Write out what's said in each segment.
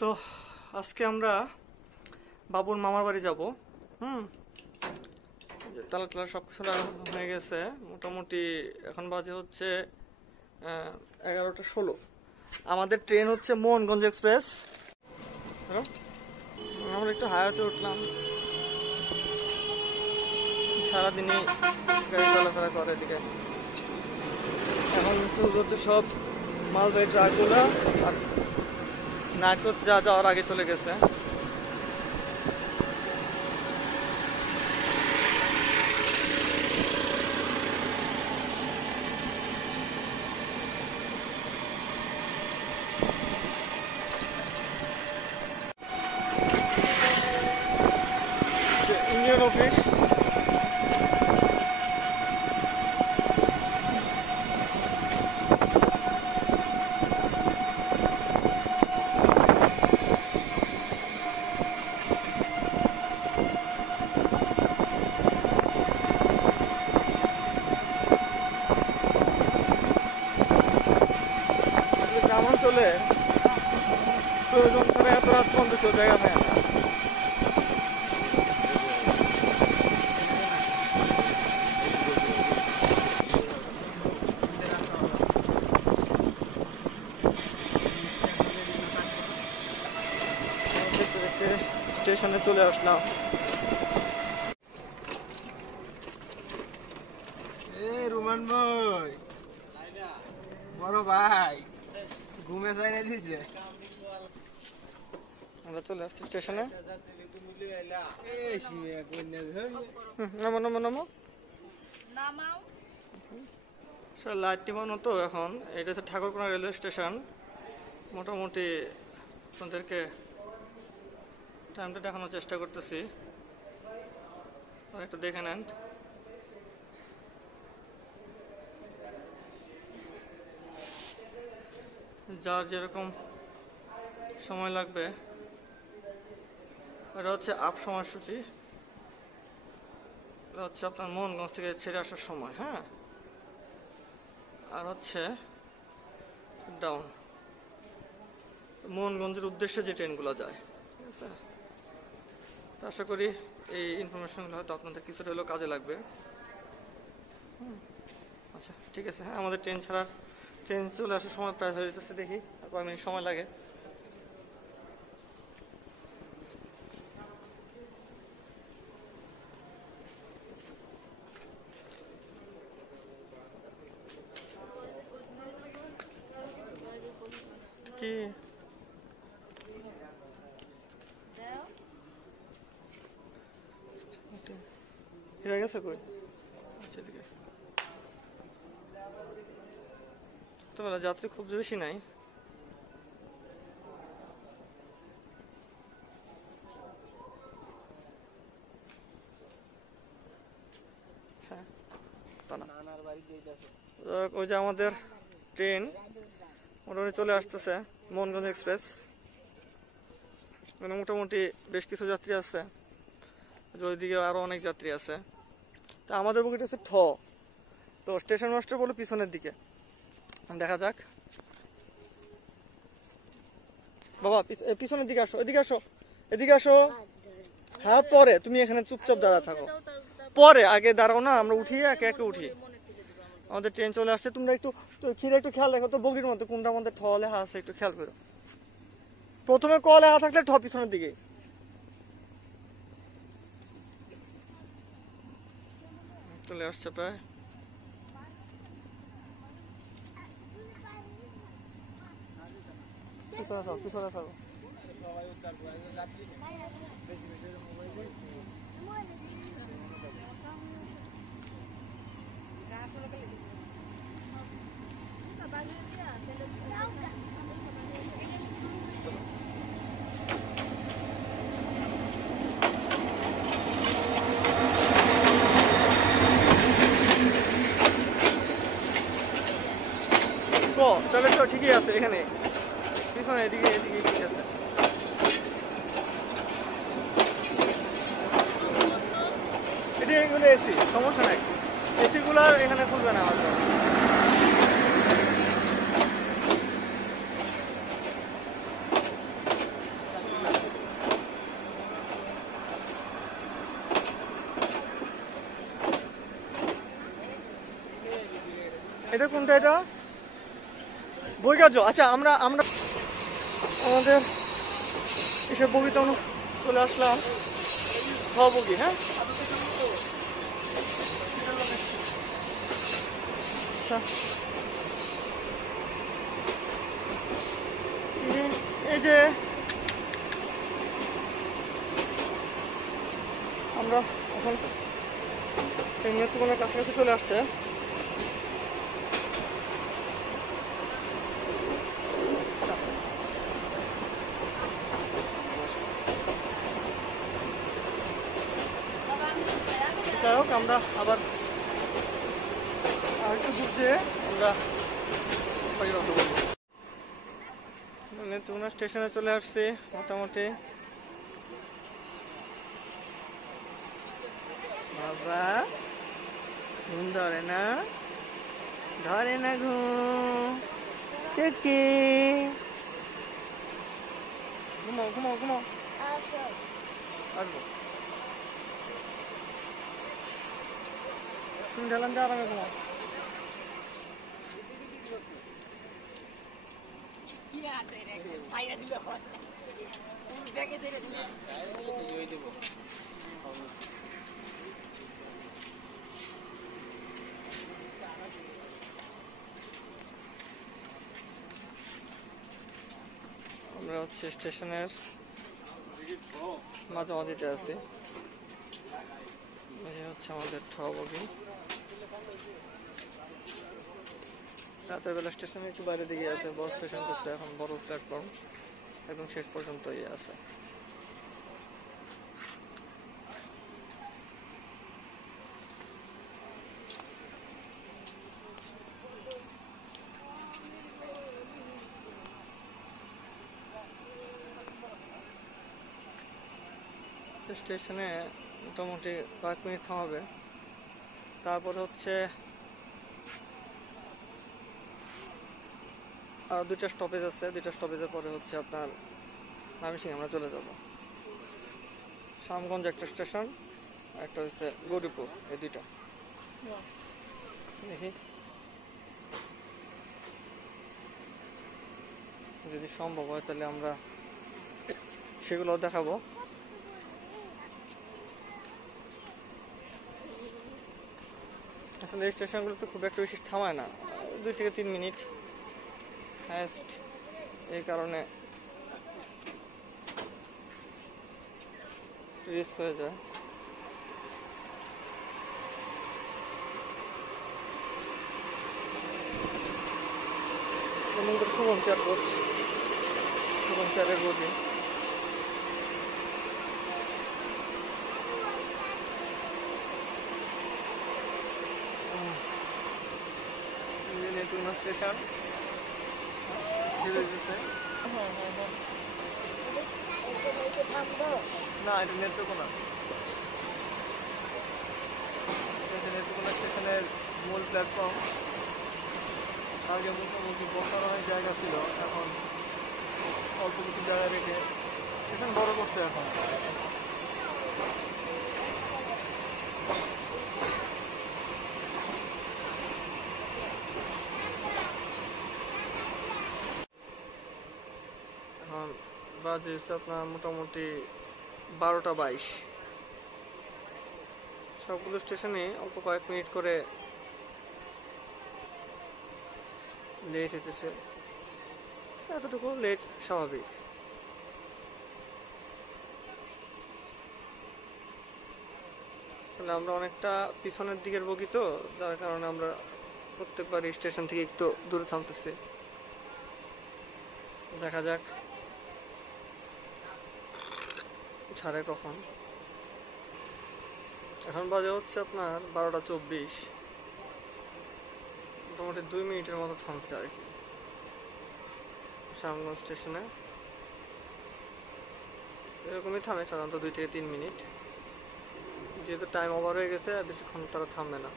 তো আজকে আমরা বাবুর মামার বাড়ি যাব। তালা টালা সব কিছু হয়ে গেছে মোটামুটি। এখন বাজে হচ্ছে 11টা 16। আমাদের ট্রেন হচ্ছে মোহনগঞ্জ এক্সপ্রেস। আমরা একটু হাইওয়েতে উঠলাম, সারাদিনই গাড়ি চলাফেরা করে এদিকে। এখন হচ্ছে সব মালবাহী ট্রাকগুলো আর নাগর যা যাওয়ার আগে চলে গেছে। ইউনিয়ন অফিস গ্রামাঞ্চলে প্রয়োজন ছাড়া এত রাত পর্যন্ত কেউ জায়গা পায় না। স্টেশনে চলে আসলাম। রোমান ভাই, বড় ভাই ঘুমে যাই না দিছে। আমরা চলে আসছি স্টেশনে। লাইট টিমানো তো এখন। এটা হচ্ছে ঠাকুরকোনা রেলওয়ে স্টেশন। মোটামুটি আপনাদেরকে টাইমটা দেখানোর চেষ্টা করতেছি, একটু দেখে নেন। যার যেরকম সময় লাগবে। এটা হচ্ছে আপ সময়সূচি। এটা হচ্ছে আপনার মোহনগঞ্জ থেকে ছেড়ে আসার সময়। হ্যাঁ, আর হচ্ছে ডাউন মোহনগঞ্জের উদ্দেশ্যে যে ট্রেনগুলো যায়। ঠিক আছে, তো আশা করি এই ইনফরমেশনগুলো হয়তো আপনাদের কিছুটা হলেও কাজে লাগবে। আচ্ছা, ঠিক আছে। হ্যাঁ, আমাদের ট্রেন চলে আসার সময় প্রায় হয়ে যেতেছে। দেখি আর কয় মিনিট সময় লাগে। কি হয়ে গেছে কই? আচ্ছা, ঠিক আছে। তো যাত্রী খুব বেশি নাই। আচ্ছা, ওই যে আমাদের ট্রেন মোটামুটি চলে আসতেছে, মোহনগঞ্জ এক্সপ্রেস। মানে মোটামুটি বেশ কিছু যাত্রী আছে, ওইদিকে আরো অনেক যাত্রী আছে। তা আমাদের বগিটা হচ্ছে তো স্টেশন মাস্টার বলে পিছনের দিকে। দেখা যাক। বাবা পিছনের দিকে আসো, এদিকে আসো, এদিকে আসো। হ্যাঁ, পরে তুমি এখানে চুপচাপ দাঁড়া থাকো। পরে আগে দাঁড়াও না, আমরা উঠি, একে একে উঠি। আমাদের ট্রেন চলে আসছে। তোমরা একটু একটু খেয়াল রাখো তো, বগির মধ্যে কোনটা আমাদের ঠ লেখা আছে একটু খেয়াল করো। প্রথমে ক লেখা থাকলে ঠ পিছনের দিকে। চলে আসছে প্রায়। পিছনে থাকো। তাহলে তো ঠিকই আছে, এখানে পিছনে এদিকে ঠিক আছে। এটা এগুলো এসি, সমস্যা নাই। এসি গুলো এখানে খুলবে না হয়তো। এটা কোনটা? এটা বইগাজো। আচ্ছা, আমরা আমরা আমাদের এসব বগিতে চলে আসলাম। বগি, হ্যাঁ। আচ্ছা, এই যে আমরা এখন নেত্রকোনার কাছাকাছি চলে আসছে। যাই হোক, আমরা আবার আরেকটু দূর যেয়ে আমরা বাকি কথা বলবো। নেত্রকোনা স্টেশনে চলে আসছি মোটামুটি। বাবা ঘুম ধরে না, ধরে না ঘুম। কে ঘুমাও ঘুমাও ঘুমাও, আসবো। তুমি ঢালান দিয়ে আরামে ঘুমাও। আমরা হচ্ছে স্টেশনের মাঝামাঝিতে আছি। এই হচ্ছে আমাদের বগি। রাতের বেলা স্টেশনে একটু বাইরে দিকে আছে, বড় স্টেশন করছে এখন, বড় প্ল্যাটফর্ম একদম শেষ পর্যন্ত আছে। স্টেশনে মোটামুটি কয়েক মিনিট থামাবে, তারপর হচ্ছে আর 2টা স্টপেজ আছে। 2টা স্টপেজের পরে হচ্ছে আপনার ময়মনসিংহ আমরা চলে যাব। শ্যামগঞ্জ একটা স্টেশন, একটা হচ্ছে গৌরীপুর, এই 2টা। দেখি যদি সম্ভব হয় তাহলে আমরা সেগুলো দেখাবো। আসলে এই স্টেশনগুলো তো খুব একটা বেশি থামায় না, 2 থেকে 3 মিনিট হাইস্ট। এই কারণে রিস্ক হয়ে যায়। শুভম চেয়ার কোচ, শুভম চেয়ারের বগি। নেত্রকোনা স্টেশন না, এটা নেত্রকোনা। নেত্রকোনা স্টেশনের মূল প্ল্যাটফর্ম। আগে মোটামুটি বসার অনেক জায়গা ছিল, এখন অল্প কিছু জায়গা রেখে স্টেশন বড় করছে এখন। এখন বাজে আপনার মোটামুটি 12টা 22। সবগুলো স্টেশনে অল্প কয়েক মিনিট করে লেট হইতেছে, এতটুকু লেট স্বাভাবিক। আমরা অনেকটা পিছনের দিকের বগি তো, যার কারণে আমরা প্রত্যেকবার স্টেশন থেকে একটু দূরে থামতেছি। দেখা যাক ছাড়ে কখন। এখন বাজে হচ্ছে আপনার 12টা 24। মোটামুটি 2 মিনিটের মতো থামছে আর কি শ্যামগঞ্জ স্টেশনে। এরকমই থামে সাধারণত 2 থেকে 3 মিনিট। যেহেতু টাইম ওভার হয়ে গেছে, বেশিক্ষণ তারা থামবে না।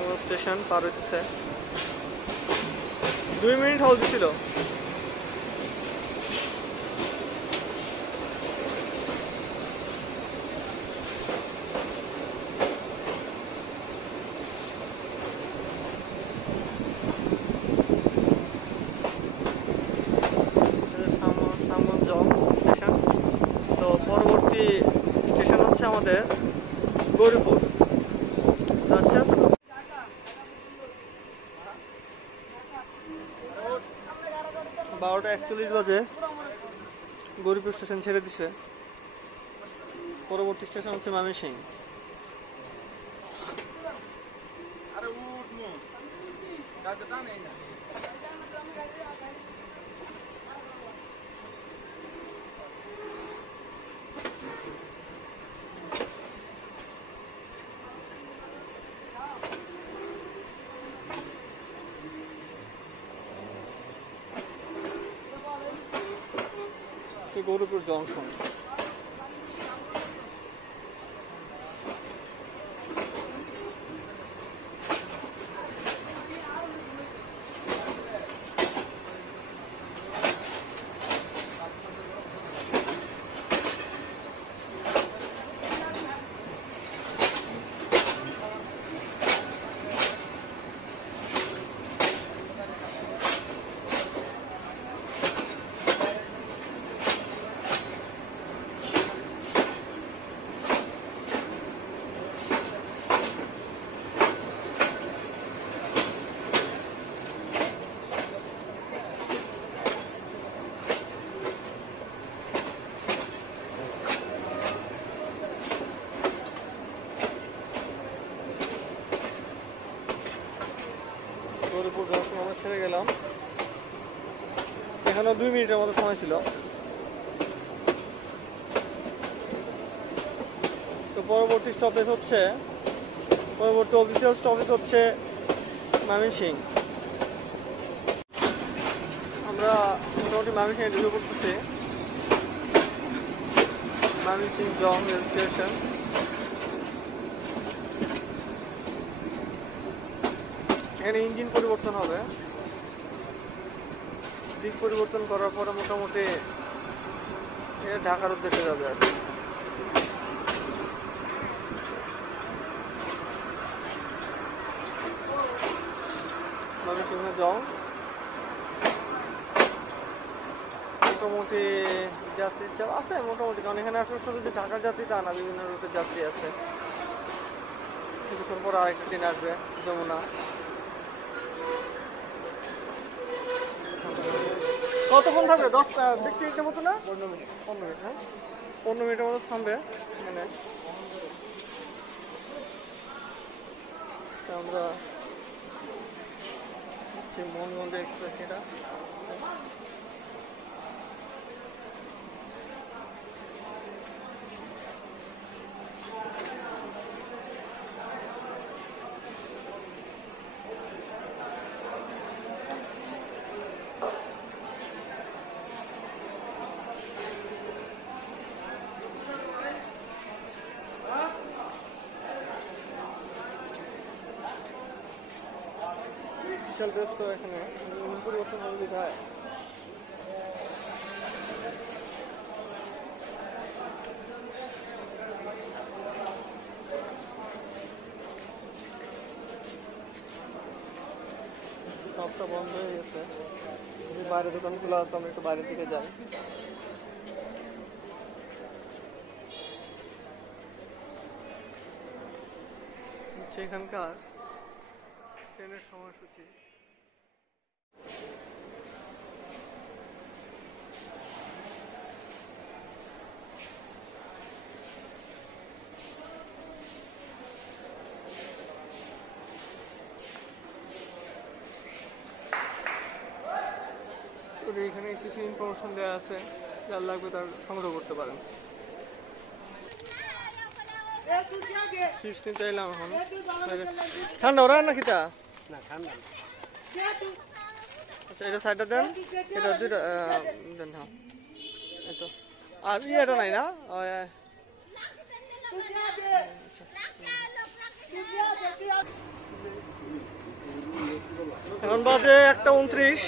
সুনামগঞ্জ স্টেশন পার হইতেছে, 2 মিনিট হল দিছিল। সুনামগঞ্জ স্টেশন। তো পরবর্তী স্টেশন হচ্ছে আমাদের গৌরীপুর। আচ্ছা, 12:41 বাজে গৌরীপুর স্টেশন ছেড়ে দিছে। পরবর্তী স্টেশন হচ্ছে ময়মনসিংহ। গৌরীপুর জংশন। গৌরীপুর জংশন আমরা ছেড়ে গেলাম। এখানেও 2 মিনিটের মতো সময় ছিল। তো পরবর্তী স্টপেজ হচ্ছে, পরবর্তী অফিসিয়াল স্টপেজ হচ্ছে ময়মনসিংহ। আমরা মোটামুটি ময়মনসিংহে ঢুকে পড়তেছি। ময়মনসিংহ জং রেল স্টেশন। এখানে ইঞ্জিন পরিবর্তন হবে, দিক পরিবর্তন করার পরে মোটামুটি ঢাকার উদ্দেশ্যে যাবে আর কি। ময়মনসিংহ জং মোটামুটি যাত্রীর চাপ আছে মোটামুটি, কারণ এখানে আসলে শুধু যে ঢাকার যাত্রী তা না, বিভিন্ন রুটের যাত্রী আছে। কিছুক্ষণ পর আরেকটা ট্রেন আসবে যমুনা। কতক্ষণ থাকবে? 20 মিনিটের মতো না? 15 মিনিট। 15 মিনিট, হ্যাঁ 15 মিনিটের মতো থামবে এখানে। আমরা মোহনগঞ্জ এক্সপ্রেস, এটা বিশাল ব্যস্ত এখানে পরিবর্তন হবে বিধায়। সবটা বন্ধ হয়ে গেছে। বাইরে দোকান খোলা আছে, আমরা একটু বাইরের দিকে যাই। সেখানকার ট্রেনের সময়সূচি। এখানে কিছু ইনফরমেশন দেওয়া আছে, যার লাগবে তার সংগ্রহ করতে পারেন। শীষ নিতে এলাম এখন। ঠান্ডা ওরা নাকি তা? না ঠান্ডা। আচ্ছা, এটা সাইডটা দেন, এটা দুইটা দেন। হ্যাঁ এই তো। আর এটা নাই না? আচ্ছা। এখন বাজে 1:29,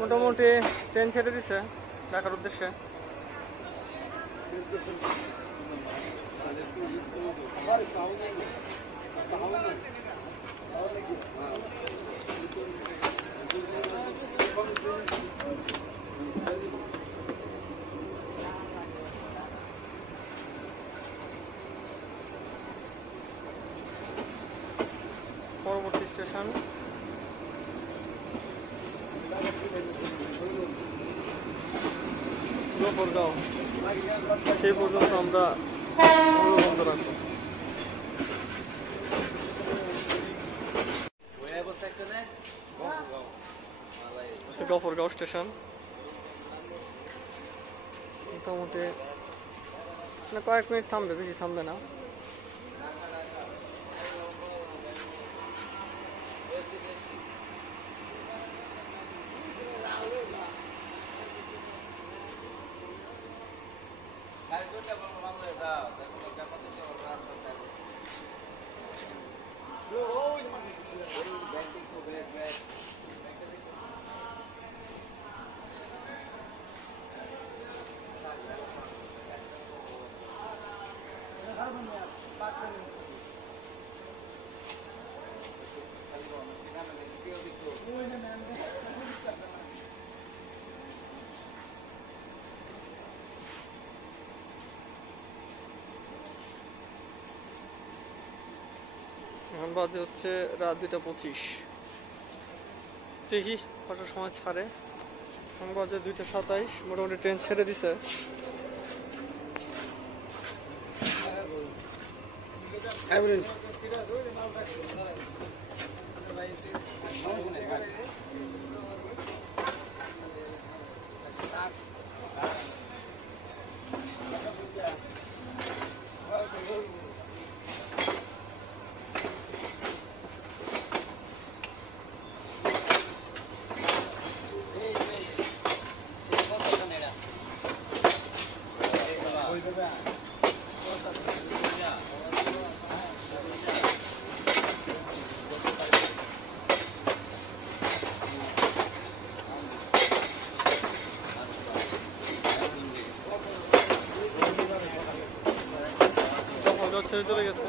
মোটামুটি ট্রেন ছেড়ে দিছে ঢাকার উদ্দেশ্যে। পরবর্তী স্টেশন গফরগাঁও, সেই পর্যন্ত আমরা বন্ধ রাখবো। গফরগাঁও স্টেশন মোটামুটি কয়েক মিনিট থামবে, বেশি থামবে না। এখন বাজে হচ্ছে রাত 2:25। দেখি কটার সময় ছাড়ে। এখন বাজে 2:27, মোটামুটি ট্রেন ছেড়ে দিছে। ছেড়ে চলে গেছে।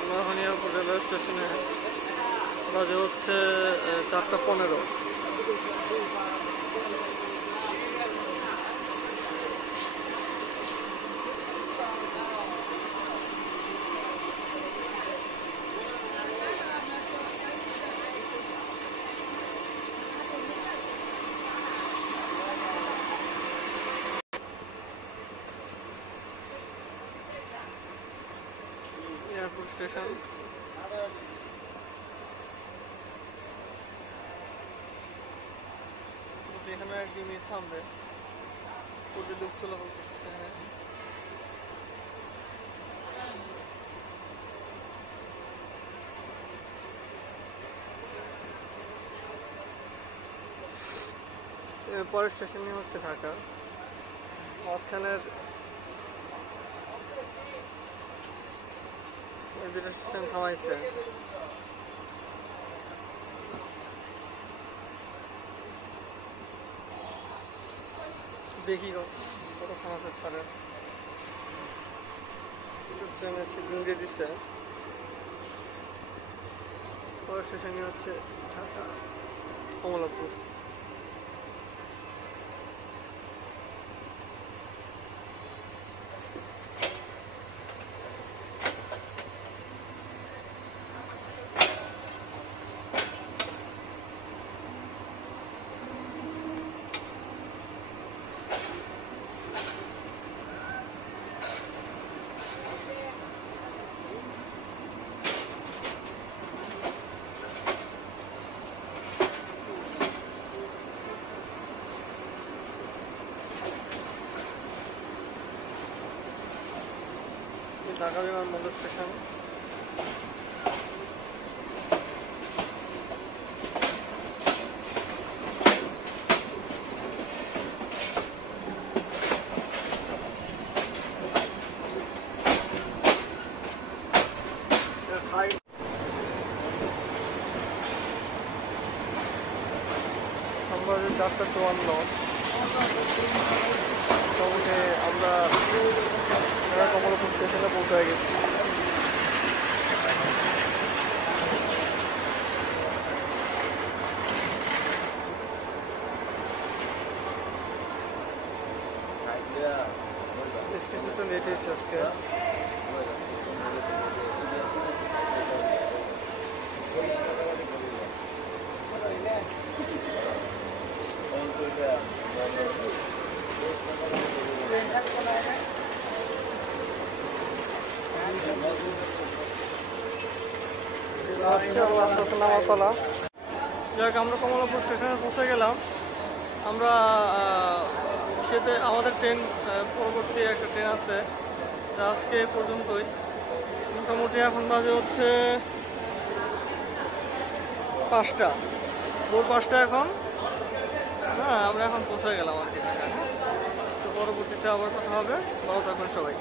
আমরা এখন এয়ারপোর্ট রেলওয়ে স্টেশনে, বাজে হচ্ছে 4:15। এয়ারপোর্ট স্টেশন এখানে 1 মিনিট থামবে, প্রচুর লোক চলাচল করতেছে এখানে। পরের স্টেশনই হচ্ছে ঢাকা। মাঝখানের দুটো স্টেশন থামাইছে। দেখি কতক্ষণ আছে ছাড়ে। ট্রেনের সিগন্যাল দিয়ে দিচ্ছে। পরের স্টেশনই হচ্ছে ঢাকা কমলাপুর। ঢাকা বিমানবন্দর স্টেশন। 8:54 মোটামুটি আমরা কমলাপুর স্টেশনে পৌঁছায় গেছি। কিছুটা লেট হয়েছে আজকে। যাক, আমরা কমলাপুর স্টেশনে পৌঁছে গেলাম। আমরা সেতে আমাদের ট্রেন পরবর্তী একটা ট্রেন আছে, তা আজকে এ পর্যন্তই। মোটামুটি এখন বাজে হচ্ছে 5টা, ভোর 5টা এখন। হ্যাঁ, আমরা এখন পৌঁছে গেলাম আর কি ঢাকা। তো পরবর্তীতে আবার কথা হবে। ভালো থাকবেন সবাই।